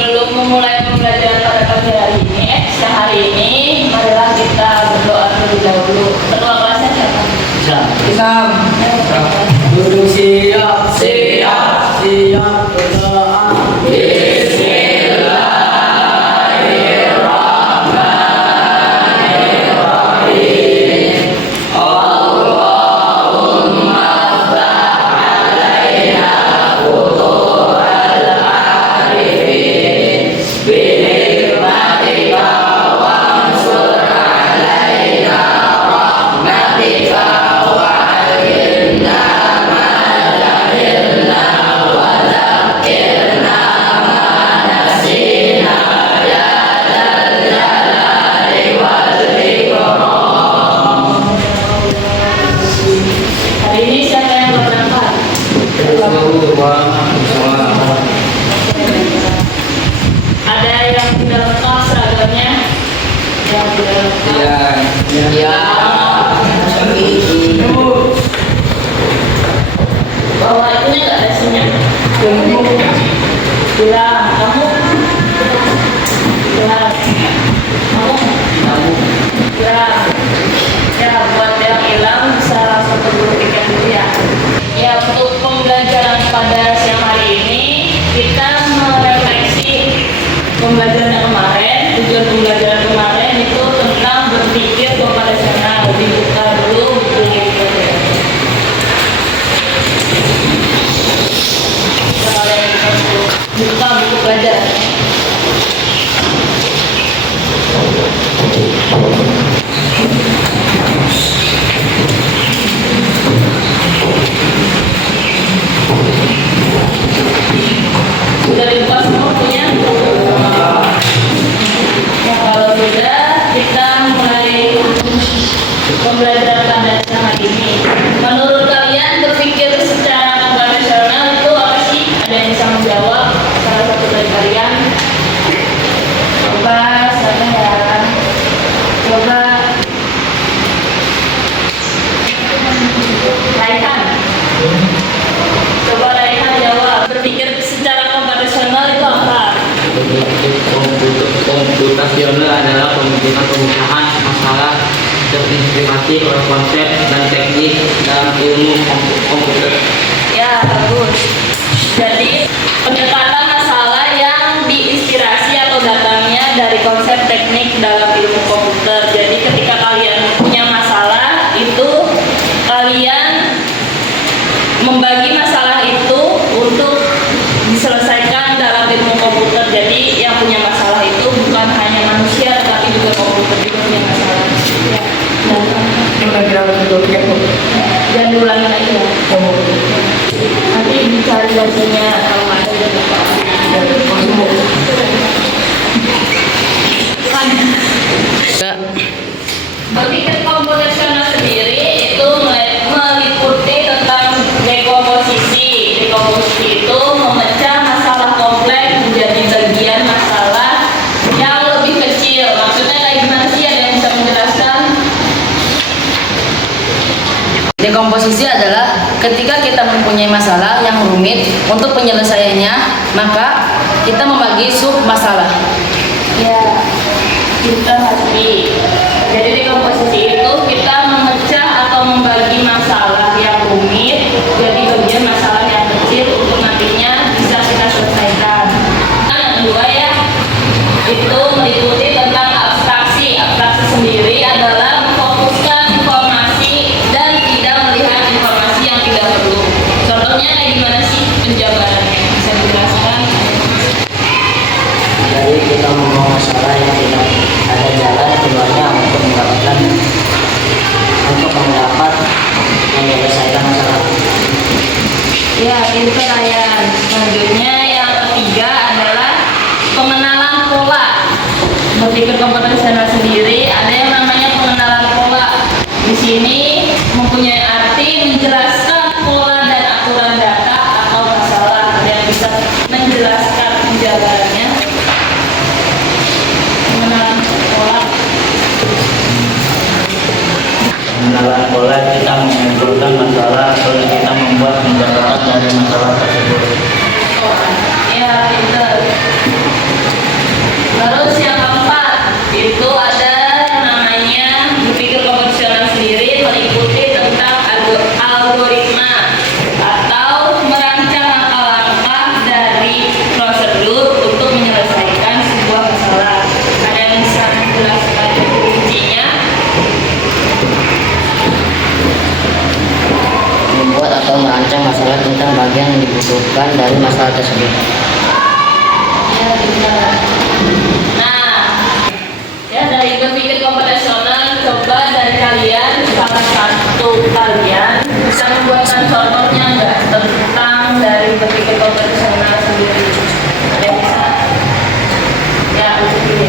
sebelum memulai pembelajaran pada pagi hari ini, siang hari ini, marilah kita berdoa terlebih dahulu. Ketua kelasnya siapa? Isam. Duduk siap, siap, siap berdoa. Hari ini siapa yang berangkat? Ada yang tidak lengkap seragamnya? Yang tidak lengkap? Ya. Bawa itunya nggak dasinya? Bilang, kamu? Bilang, kamu? Bilang, ya buat yang hilang bisa langsung keburu tiket dulu ya. Ya untuk pembelajaran pada siang hari ini kita merefleksi pembelajaran yang kemarin. Tujuan pembelajaran kemarin itu tentang berpikir komputasional. Dibuka dulu buku pelajaran. Kalian bisa buka buku pelajaran. Sudah dibuka semua punya? Ya kalau sudah, kita mulai pembelajaran pada siang hari ini. Menurut kalian berpikir secara komputasional itu apa sih? Ada yang bisa menjawab? Salah satu dari kalian? Coba siapa ya? Coba Raihan. Coba Raihan jawab. Berpikir secara komputasional itu apa? Komputasional adalah pemecahan masalah terintegrasi oleh konsep dan teknik dalam ilmu komputer. Ya, bagus. Jadi, pendekatan masalah yang diinspirasi atau datangnya dari konsep teknik dalam ilmu komputer. Jadi, ketika kalian punya masalah, itu kalian membagi masalah itu untuk diselesaikan dalam ilmu komputer. Jadi, yang punya masalah itu bukan hanya manusia, tetapi juga komputer juga punya masalah. Ya. Dan diulangi lagi ya. Nanti dicari bahasanya kalau nggak ada dan lupa. Berpikir komputasional sendiri itu meliputi tentang dekomposisi. Dekomposisi itu memecah masalah kompleks menjadi bagian masalah yang lebih kecil. Maksudnya kayak gimana sih? Ada yang bisa menjelaskan? Dekomposisi adalah ketika kita mempunyai masalah yang rumit, untuk penyelesaiannya maka kita membagi sub masalah. Ya, kita ngerti. Jadi dekomposisi itu kita memecah atau membagi masalah yang rumit jadi bagian masalah yang kecil untuk nantinya bisa kita selesaikan. Nah, yang kedua ya, itu meliputi tentang abstraksi. Abstraksi sendiri adalah memfokuskan informasi dan tidak melihat informasi yang tidak perlu. Contohnya kayak gimana sih penjabarannya? Bisa dijelaskan? Jadi kita membawa masalah yang tidak ada jalan keluarnya untuk mendapat menyelesaikan masalah. Ya, itu pertanyaan. Selanjutnya yang ketiga adalah pengenalan pola. Berpikir komputasional sendiri ada yang namanya pengenalan pola. Di sini mempunyai arti menjelaskan pola dan aturan data atau masalah. Ada yang bisa menjelaskan penjabarannya? Pengenalan pola. Pengenalan pola kita mengumpulkan masalah lalu kita membuat penjabaran dari masalah tersebut. Ya, pintar. bagian yang dibutuhkan dari masalah tersebut. Nah, ya dari berpikir komputasional, coba dari kalian salah satu kalian bisa membuatkan contohnya nggak tentang dari berpikir komputasional sendiri? Ada yang bisa? Ya, untuk ini.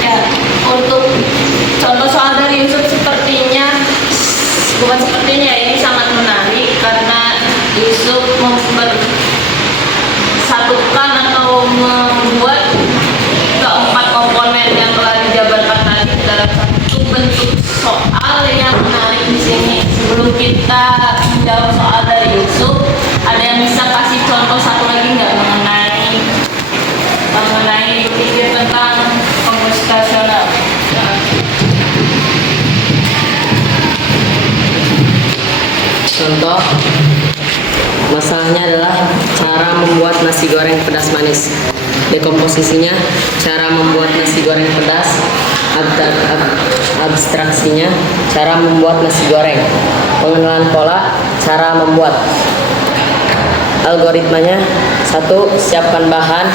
Ya, untuk contoh soal dari Yusuf bukan sepertinya, ini sangat menarik karena Yusuf mempersatukan atau membuat keempat komponen yang telah dijabarkan tadi dalam satu bentuk soal yang menarik di sini. Sebelum kita menjawab soal dari Yusuf, ada yang bisa kasih contoh satu lagi nggak mengenai berpikir tentang komputasional? Contoh masalahnya adalah cara membuat nasi goreng pedas manis. Dekomposisinya, cara membuat nasi goreng pedas. Abstraksinya, cara membuat nasi goreng. Pengenalan pola, cara membuat. Algoritmanya: 1. Siapkan bahan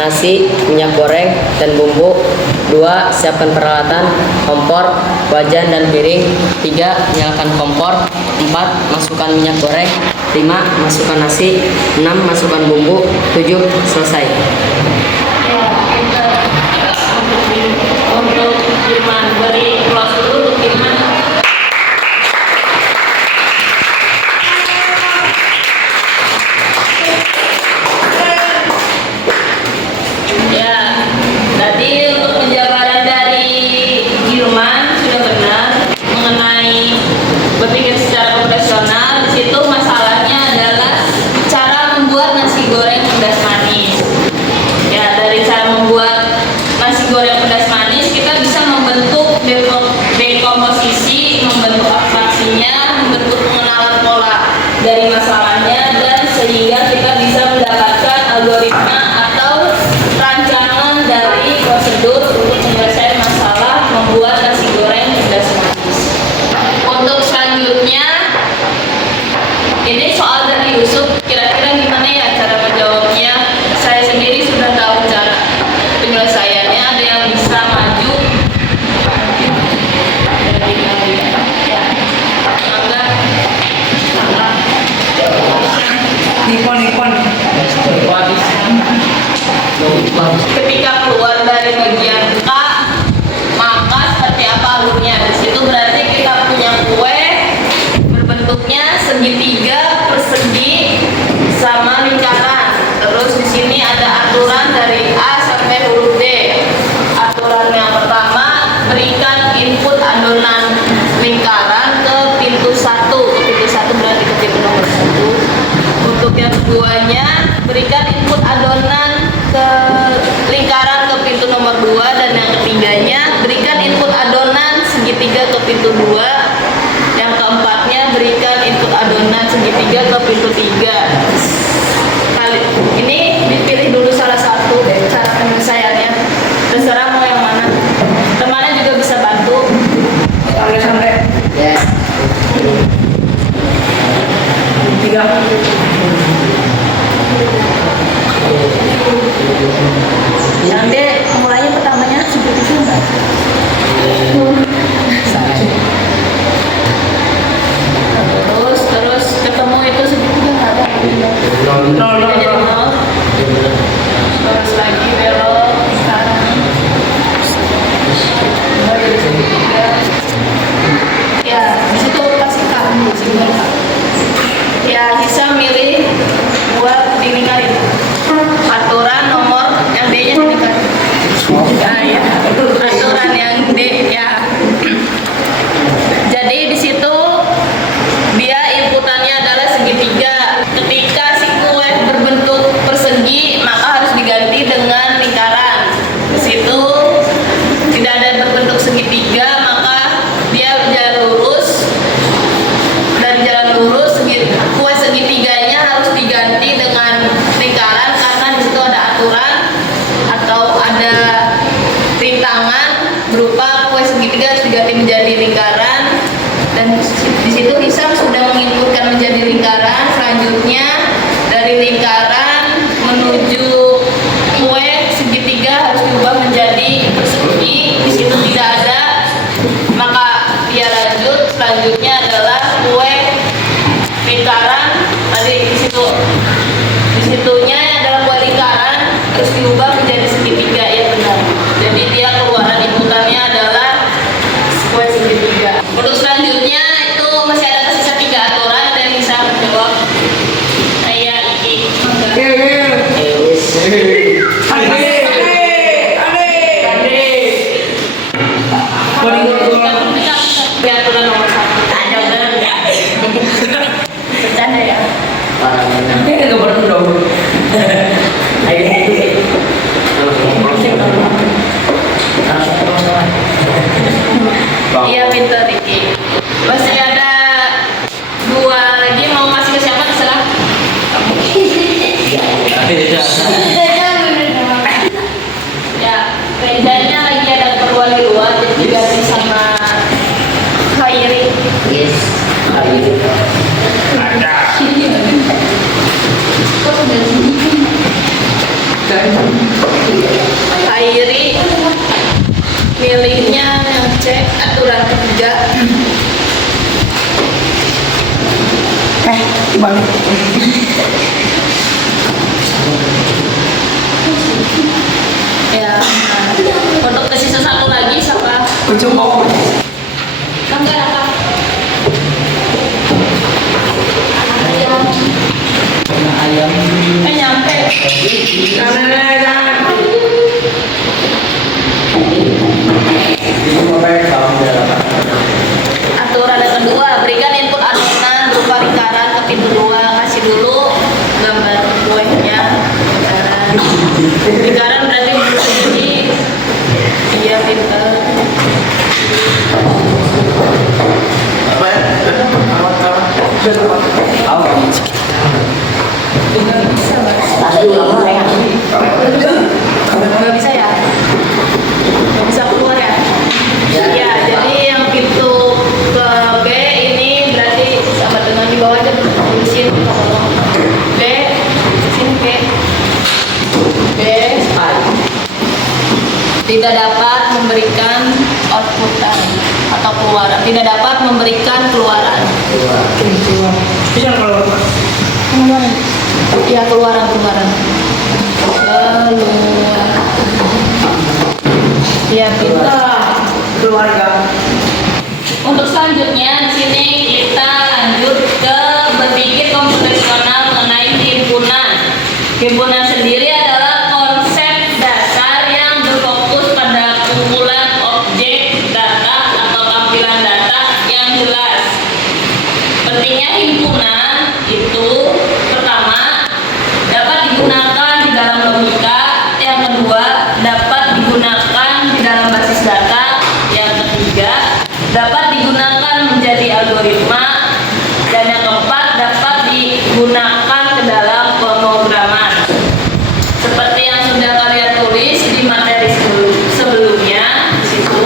nasi, minyak goreng, dan bumbu. 2. Siapkan peralatan, kompor, wajan, dan piring. 3. Nyalakan kompor. 4. Masukkan minyak goreng. 5. Masukkan nasi. 6. Masukkan bumbu. 7. Selesai. Untuk Firman, beri close dulu untuk Firman. Ya, tadi untuk penjabaran dari Firman sudah benar mengenai berpikir secara komputasional. Di situ masalahnya adalah cara membuat nasi goreng pedas manis. Ya, dari cara membuat nasi goreng pedas manis kita bisa membentuk dekomposisi, membentuk abstraksinya, membentuk pengenalan pola dari masalahnya, dan sehingga kita bisa mendapatkan algoritma atau rancangan dari prosedur untuk menyelesaikan masalah membuat nasi goreng pedas manis. Untuk selanjutnya, ini soal dari Yusuf, kira-kira gimana ya cara menjawabnya? Saya sendiri sudah tahu cara penyelesaiannya. Ada yang bisa maju? Dari kalian, ya. Mangga. Ketika keluar dari bagian K, maka seperti apa alurnya? Di situ berarti kita punya kue berbentuknya segitiga, persegi, sama lingkaran. Terus di sini ada aturan dari A sampai huruf D. Aturan yang pertama, berikan input adonan lingkaran ke pintu 1. Pintu 1 berarti ke pintu nomor 1. Untuk yang keduanya, berikan input adonan ke lingkaran ke pintu nomor 2. Dan yang ketiganya, berikan input adonan segitiga ke pintu 2. Yang keempatnya, berikan input adonan segitiga ke pintu 3. Ini dipilih dulu salah satu deh cara penyelesaiannya. Terserah mau yang mana. Temannya juga bisa bantu. Sampai. Ya. 3. Nanti mulainya pertamanya seperti itu enggak? Terus ketemu itu segitiga nggak ada. Jadi nol. Terus lagi belok sekarang. Jadi segitiga. nanti di situnya adalah kuali lingkaran terus diubah menjadi segitiga, ya benar. Jadi dia keluaran inputannya adalah kue segitiga. Untuk selanjutnya itu masih ada tersisa 3 aturan dan bisa menjawab. Saya Iki. Di aturan nomor 1. Ada benar nggak? Bercanda ya. Iya pintar Riki. Masih ada 2 lagi, mau kasih ke siapa terserah. Ya, Rezanya lagi ada keperluan di luar, jadi diganti sama Khairi. Yes. Khairi milihnya yang C, aturan ketiga. Ya, untuk tersisa 1 lagi siapa? Enggak apa? Nyampe. Aturan yang kedua, berikan input adonan berupa lingkaran ke pintu 2. Kasih dulu gambar kuenya. Lingkaran berarti bersegi. Iya pintar. Nggak bisa ya? Nggak bisa keluar ya? Ya, jadi yang pintu ke B ini berarti sama dengan di bawah aja tulisin kolom B, sini B, B tidak dapat memberikan outputan atau keluaran, tidak dapat memberikan keluaran. Iya keluaran. Ya kita keluarga. Untuk selanjutnya di sini kita lanjut ke berpikir komputasional mengenai himpunan. Himpunan sendiri adalah konsep dasar yang berfokus pada kumpulan objek data atau tampilan data yang jelas. Pentingnya himpunan itu pertama dapat digunakan di dalam logika, yang kedua dapat digunakan di dalam basis data, yang ketiga dapat digunakan menjadi algoritma, dan yang keempat dapat digunakan ke dalam pemrograman. Seperti yang sudah kalian tulis di materi sebelumnya di situ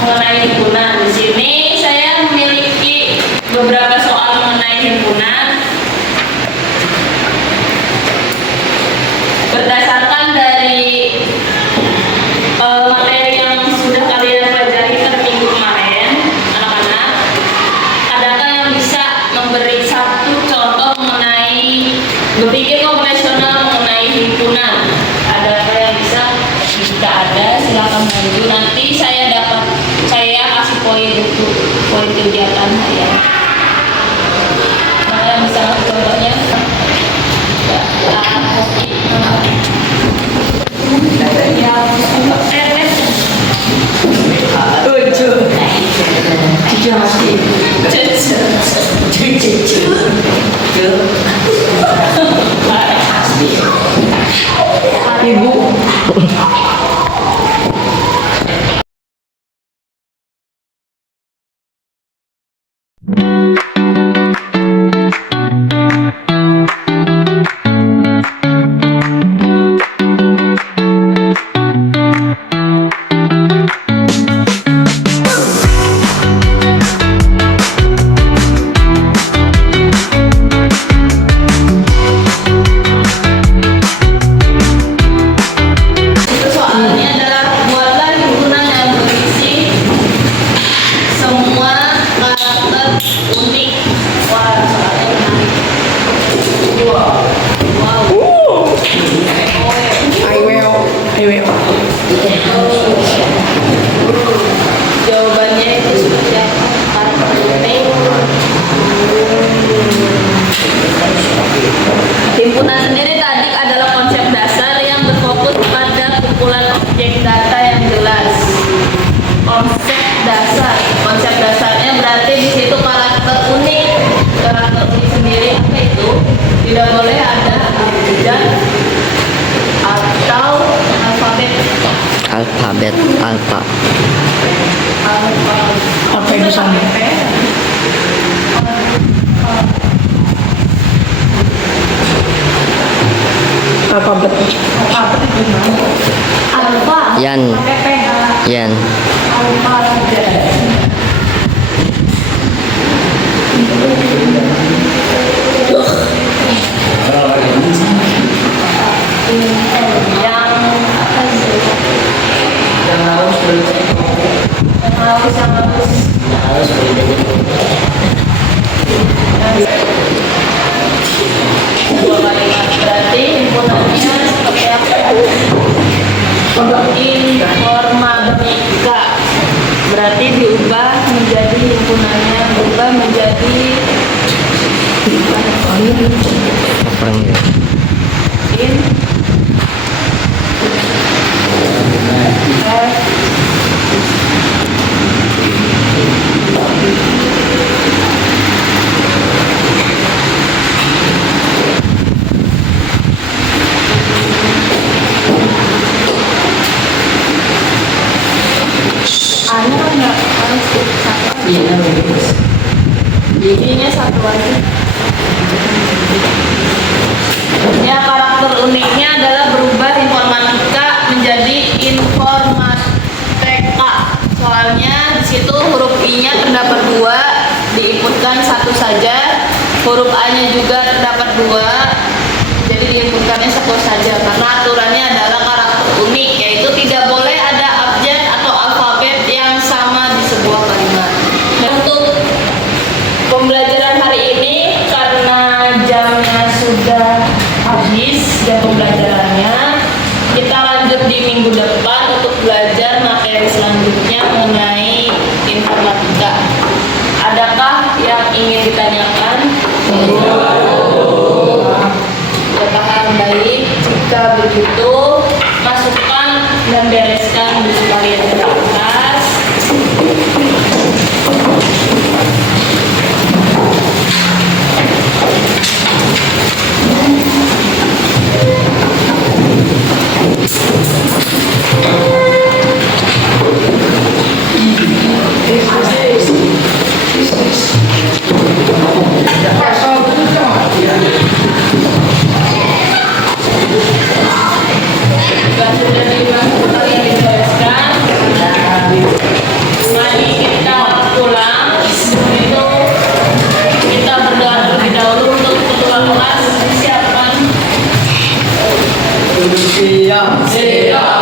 mengenai himpunan. Di sini saya memiliki beberapa soal mengenai himpunan. Berdasarkan dari materi yang sudah kalian pelajari pada minggu kemarin, anak-anak, adakah yang bisa memberi satu contoh mengenai berpikir komputasional mengenai himpunan? Adakah yang bisa? Jika ada, silakan maju. Nanti saya kasih poin untuk poin kegiatan saya. Mana yang bisa ngasih contohnya? Tidak boleh ada abjad atau alfabet. Alfabet alfa. Apa itu sama? Alfabet. Alfa. Yan. Yan. Dua kalimat berarti himpunannya seperti apa? Informatika berarti diubah menjadi himpunannya berubah menjadi Orang ya. in Anya nggak harus satu. Giginya satu aja. Ya, karakter uniknya adalah berubah informatika menjadi informateka. Soalnya di situ huruf I-nya terdapat dua, diinputkan satu saja. Huruf A-nya juga terdapat dua, jadi diinputkannya satu saja. Karena aturannya adalah karakter unik, yaitu tidak boleh ada abjad atau alfabet yang sama di sebuah kalimat. Dan untuk pembelajaran hari ini, karena jamnya sudah habis jam pembelajarannya, kita lanjut di minggu depan untuk belajar materi selanjutnya mengenai informatika. Adakah yang ingin ditanyakan? Ya, paham baik. Jika begitu, masukkan dan bereskan buku kalian di kelas. Jika sudah dibantu kalian dibereskan, mari kita pulang. Itu kita berdoa terlebih dahulu untuk ketua kelas. Siapkan. Siap.